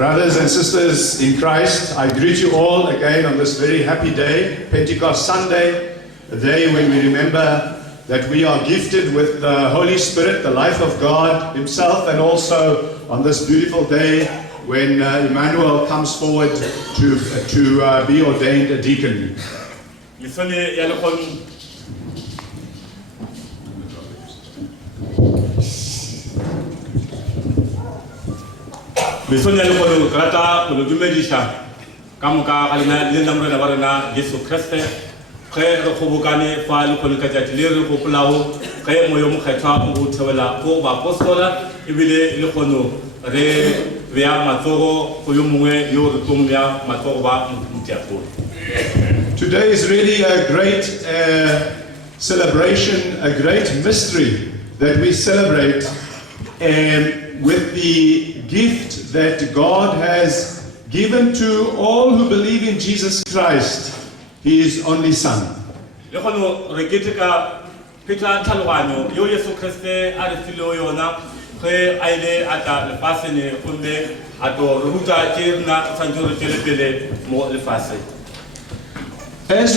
Brothers and sisters in Christ, I greet you all again on this very happy day, Pentecost Sunday, a day when we remember that we are gifted with the Holy Spirit, the life of God Himself, and also on this beautiful day when Emmanuel comes forward to be ordained a deacon. Misonya lokolo krata kolo dumedisha kamuka kalina lindamro na barana Yesu Kriste khe ro khobukane fa lokolo kajatilero ko pulao khe moyo mukhetwa ngo thewela ko ba apostola ibile lokono re via matoro ko yomwe yo rutumya matoro ba mutiapo. Today is really a great celebration, a great mystery that we celebrate with the gift that God has given to all who believe in Jesus Christ, His only Son. As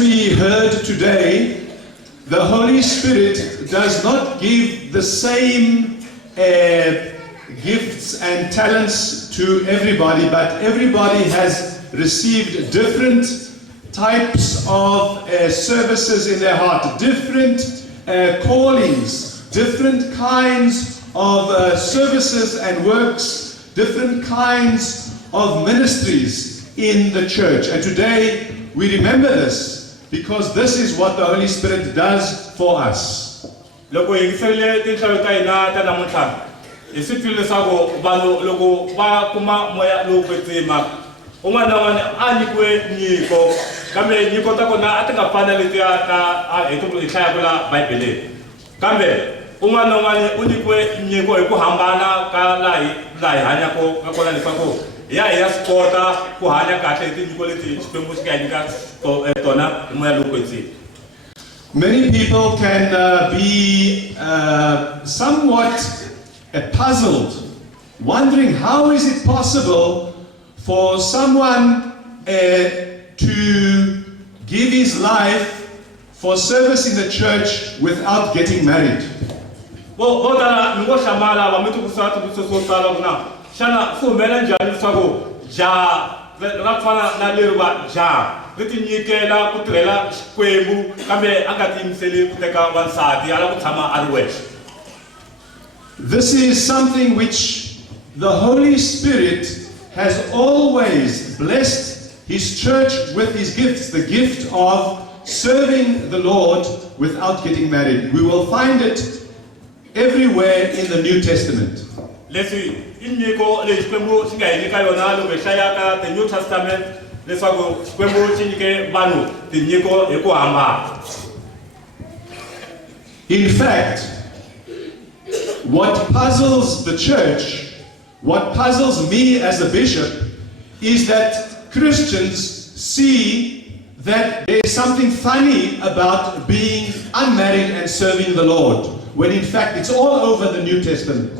we heard today, the Holy Spirit does not give the same gifts and talents to everybody, but everybody has received different types of services in their heart, different callings, different kinds of services and works, different kinds of ministries in the church. And today we remember this because this is what the Holy Spirit does for us. Isitile sago balo logo ba kuma moya lokwetema umwana wane anyikwe nyiko kambe nyiko takona atenga panelite ata etubu itaya kula Bible kambe umwana wane unyikwe nyiko ekuhambana ka lai hanya ko akona nifako ya sporta ku hanya ka tete nyiko leti spembusi ka nyika tona moya lokwetsi. Many people can be somewhat puzzled, wondering how is it possible for someone to give his life for service in the church without getting married. This is something which the Holy Spirit has always blessed His church with His gifts, the gift of serving the Lord without getting married. We will find it everywhere in the New Testament. In fact, what puzzles the church, what puzzles me as a bishop, is that Christians see that there's something funny about being unmarried and serving the Lord, when in fact it's all over the New Testament.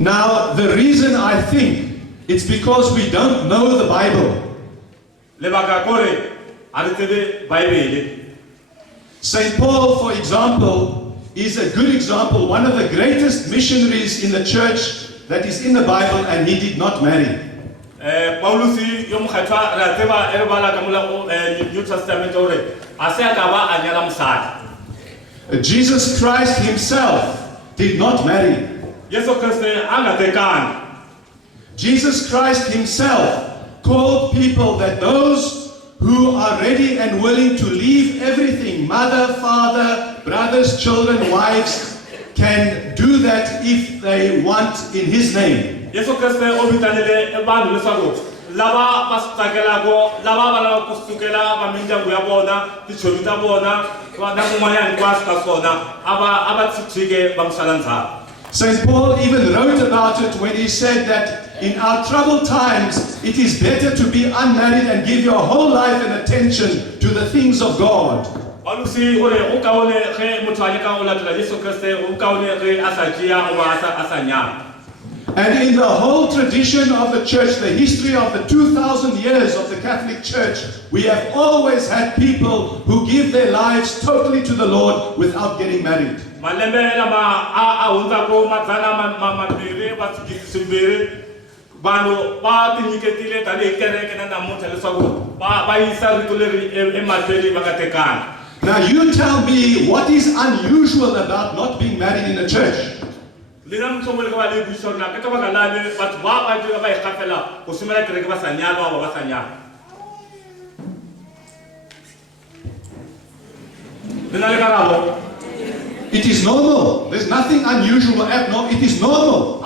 Now, the reason I think it's because we don't know the Bible. St. Paul, for example, is a good example, one of the greatest missionaries in the church that is in the Bible, and he did not marry. Jesus Christ Himself did not marry. Jesus Christ Himself called people that those who are ready and willing to leave everything, mother, father, brothers, children, wives, can do that if they want in His name. St. Paul even wrote about it when he said that in our troubled times, it is better to be unmarried and give your whole life and attention to the things of God. And in the whole tradition of the church, the history of the 2,000 years of the Catholic Church, we have always had people who give their lives totally to the Lord without getting married. Now you tell me what is unusual about not being married in the church. It is normal. There's nothing unusual or abnormal. It is normal.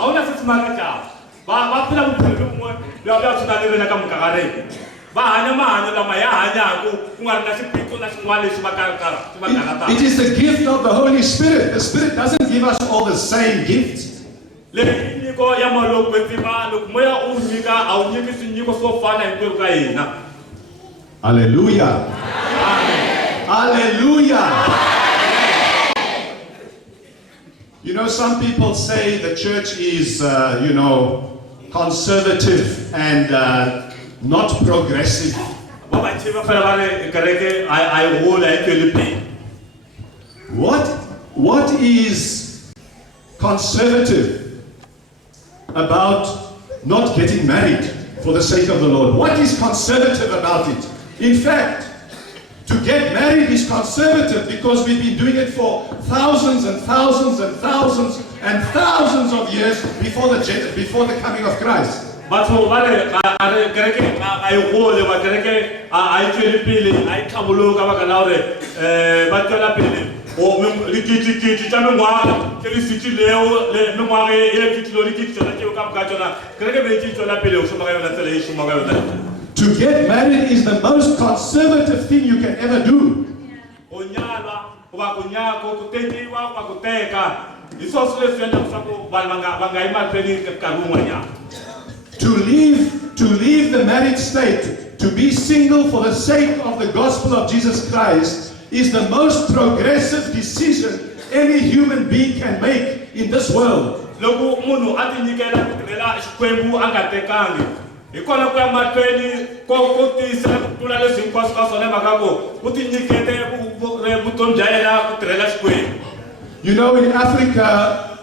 It is the gift of the Holy Spirit. The Spirit doesn't give us all the same gifts. Hallelujah. Hallelujah. You know, some people say the church is, conservative and not progressive. What is conservative about not getting married for the sake of the Lord? What is conservative about it? In fact, to get married is conservative because we've been doing it for thousands and thousands and thousands and thousands of years before the coming of Christ. To get married is the most conservative thing you can ever do. To leave the married state, to be single for the sake of the gospel of Jesus Christ is the most progressive decision any human being can make in this world. You know, in Africa,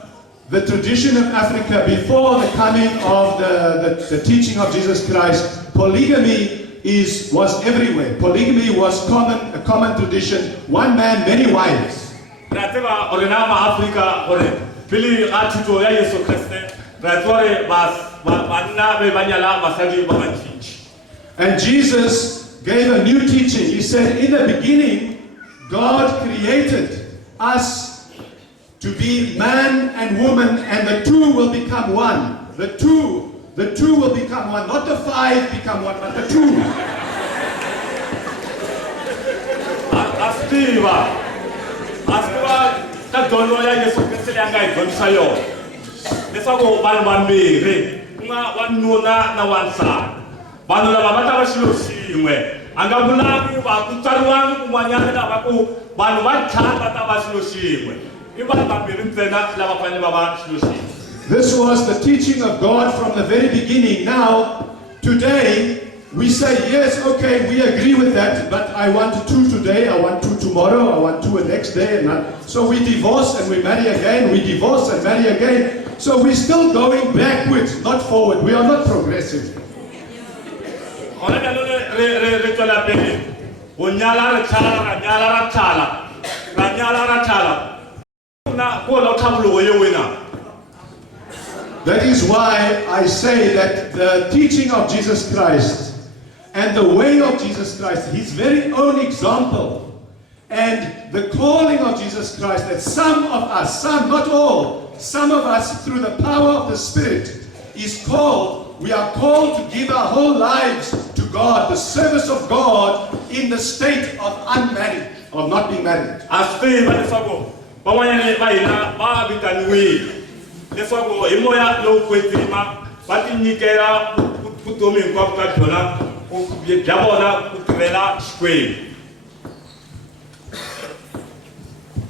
the tradition of Africa, before the coming of the teaching of Jesus Christ, polygamy was everywhere. Polygamy was a common tradition. One man, many wives. And Jesus gave a new teaching. He said, in the beginning, God created us to be man and woman, and the two will become one. The two will become one. Not the five become one, but the two. This was the teaching of God from the very beginning. Now, today, we say, yes, okay, we agree with that, but I want two today, I want two tomorrow, I want two the next day. So we divorce and we marry again, we divorce and marry again. So we're still going backwards, not forward. We are not progressive. That is why I say that the teaching of Jesus Christ and the way of Jesus Christ, his very own example, and the calling of Jesus Christ, that some of us, some, not all, some of us through the power of the Spirit we are called to give our whole lives to God, the service of God in the state of unmarried, of not being married. leswaku hi moya lowu kwetsima va tinyikela vutomi hinkwavo ka byona bya vona ku tirhela Xikwembu.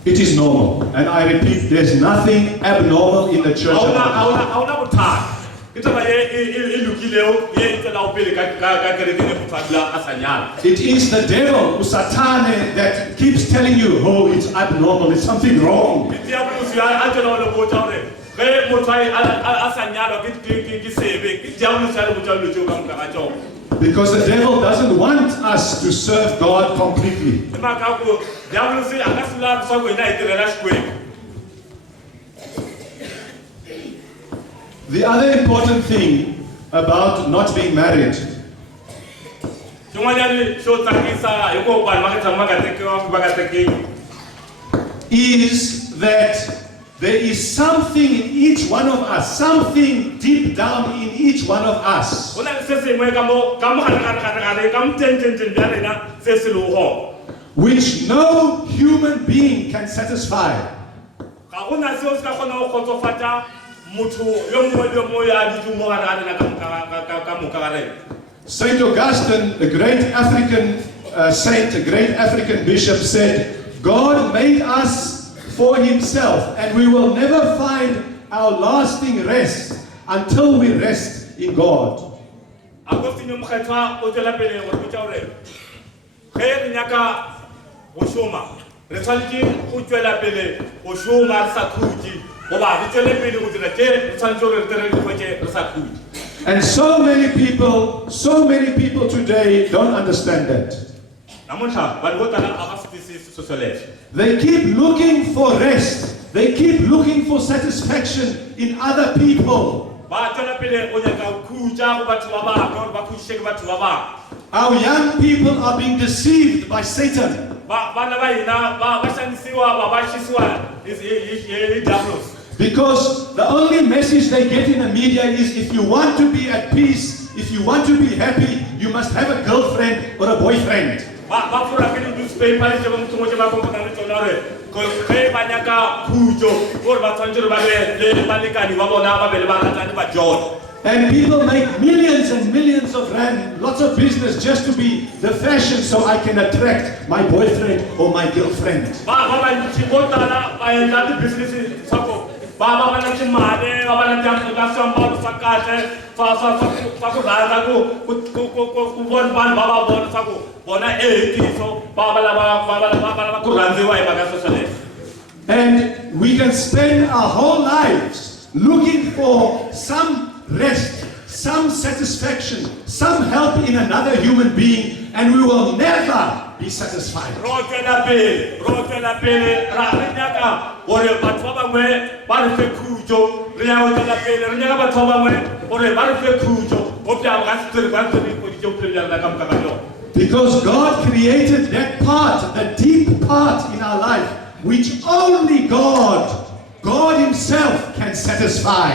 It is normal, and I repeat, there's nothing abnormal in the church of God. It is the devil, Satane, that keeps telling you, oh, it's abnormal, it's something wrong. Because the devil doesn't want us to serve God completely. The other important thing about not being married is that there is something in each one of us, something deep down in each one of us, which no human being can satisfy. Saint Augustine, a great African saint, a great African bishop, said, God made us for himself, and we will never find our lasting rest until we rest in God. And so many people today don't understand that. They keep looking for rest. They keep looking for satisfaction in other people. Our young people are being deceived by Satan. Because the only message they get in the media is, if you want to be at peace, if you want to be happy, you must have a girlfriend or a boyfriend. And people make millions and millions of rand, lots of business just to be the fashion, so I can attract my boyfriend or my girlfriend. And we can spend our whole lives looking for some rest, some satisfaction, some help in another human being, and we will never be satisfied. Because God created that part, the deep part in our life, which only God Himself can satisfy.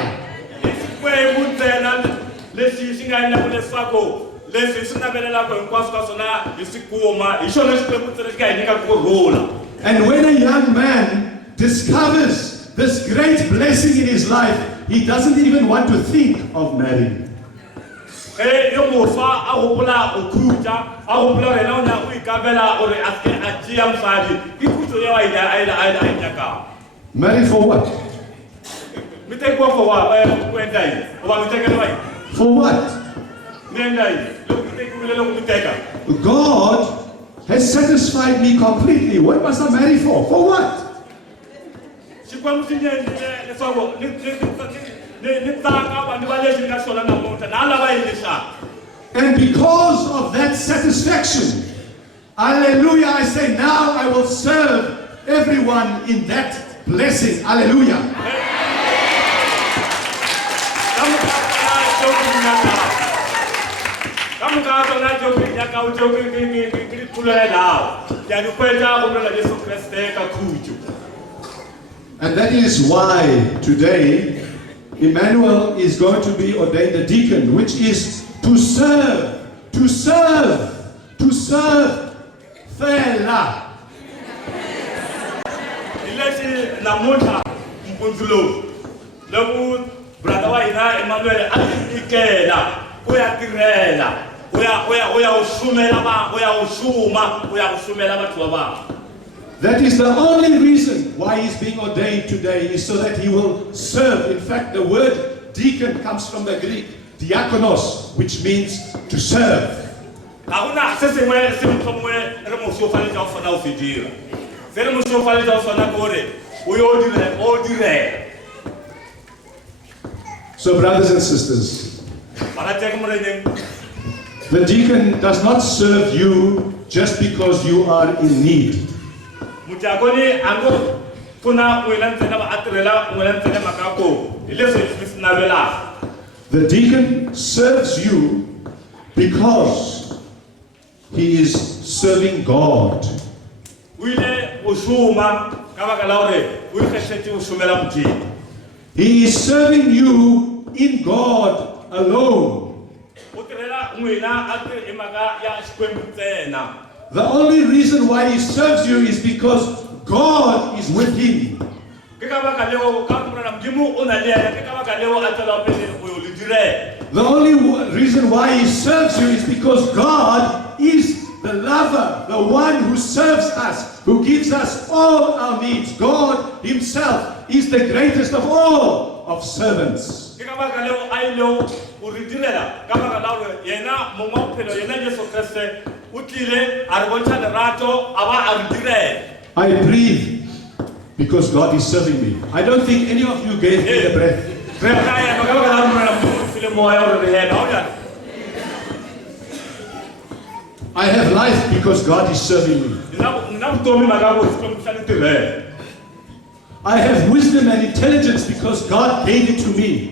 And when a young man discovers this great blessing in his life, he doesn't even want to think of marrying. Marry for what? For what? God has satisfied me completely. What must I marry for? For what? And because of that satisfaction, hallelujah, I say, now I will serve everyone in that blessing. Hallelujah. And that is why today Emmanuel is going to be ordained a deacon, which is to serve, fella. Loku brother wa ina Emmanuel ikela uya tirela uya ushumela batho ba. That is the only reason why he's being ordained today, is so that he will serve. In fact, the word deacon comes from the Greek diakonos, which means to serve. Hauna sese mwe simtomwe remo shofale ja ofana ofidira. Remo shofale ja ofana kore. Odire. So brothers and sisters, the deacon does not serve you just because you are in need. The deacon serves you because he is serving God. He is serving you in God alone. The only reason why he serves you is because God is with him. The only reason why he serves you is because God is the lover, the one who serves us, who gives us all our needs. God himself is the greatest of all of servants. I breathe because God is serving me. I don't think any of you gave me the breath. I have life because God is serving me. I have wisdom and intelligence because God gave it to me.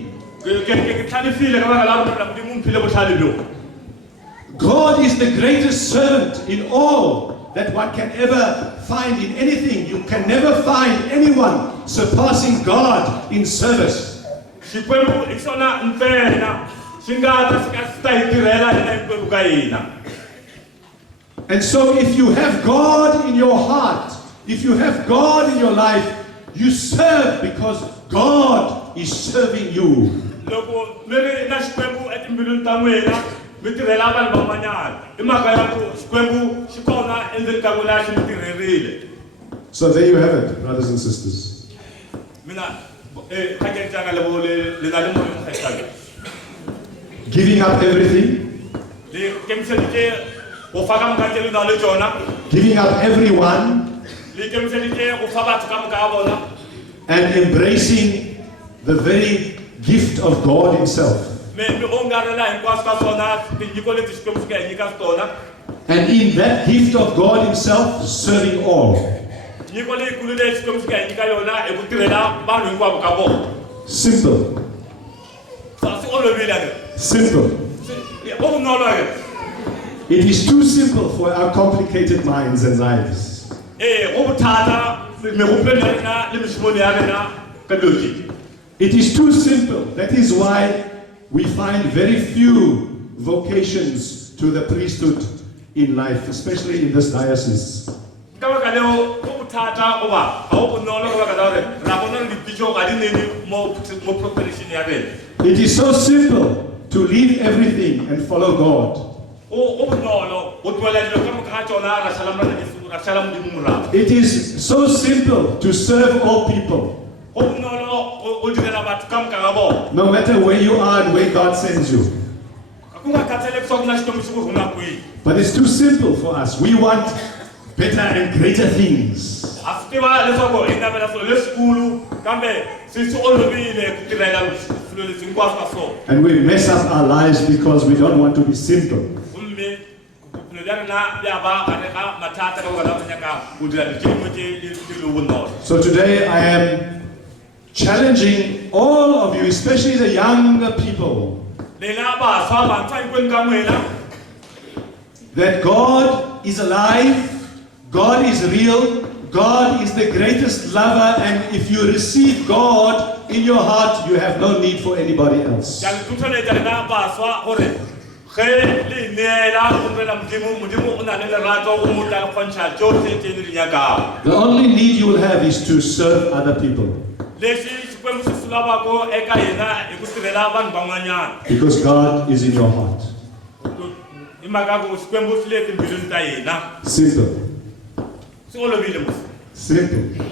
God is the greatest servant in all that one can ever find in anything. You can never find anyone surpassing God in service. And so if you have God in your heart, if you have God in your life, you serve because God is serving you. So there you have it, brothers and sisters. Giving up everything, giving up everyone, and embracing the very gift of God himself. And in that gift of God himself, serving all. Simple. Simple. It is too simple for our complicated minds and lives. It is too simple. That is why we find very few vocations to the priesthood in life, especially in this diocese. It is so simple to leave everything and follow God. It is so simple to serve all people. No matter where you are and where God sends you. But it's too simple for us. We want better and greater things. And we mess up our lives because we don't want to be simple. So today I am challenging all of you, especially the younger people, that God is alive, God is real, God is the greatest lover, and if you receive God in your heart, you have no need for anybody else. The only need you will have is to serve other people. Because God is in your heart. Simple. Simple.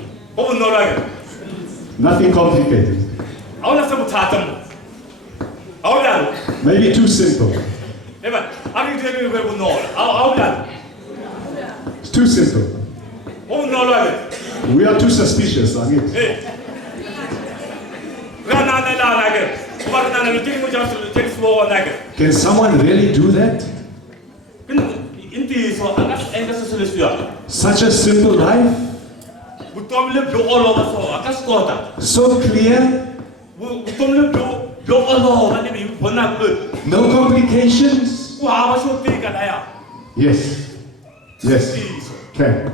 Nothing complicated. Maybe too simple. It's too simple. We are too suspicious. Can someone really do that? Such a simple life? So clear? No complications? Yes. Yes. Can.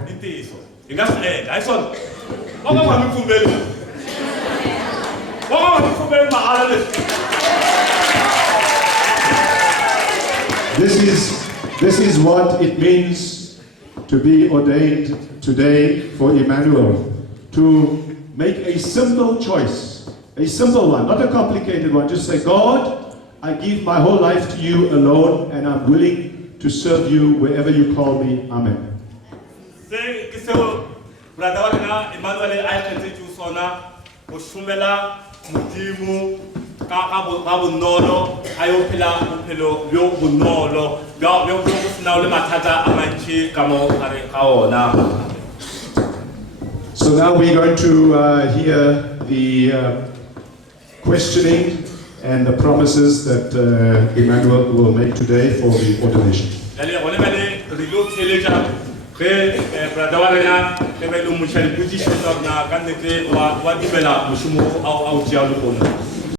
This is what it means to be ordained today for Emmanuel, to make a simple choice, a simple one, not a complicated one. Just say, God, I give my whole life to you alone, and I'm willing to serve you wherever you call me. Amen. So now we're going to hear the questioning and the promises that Emmanuel will make today for the ordination.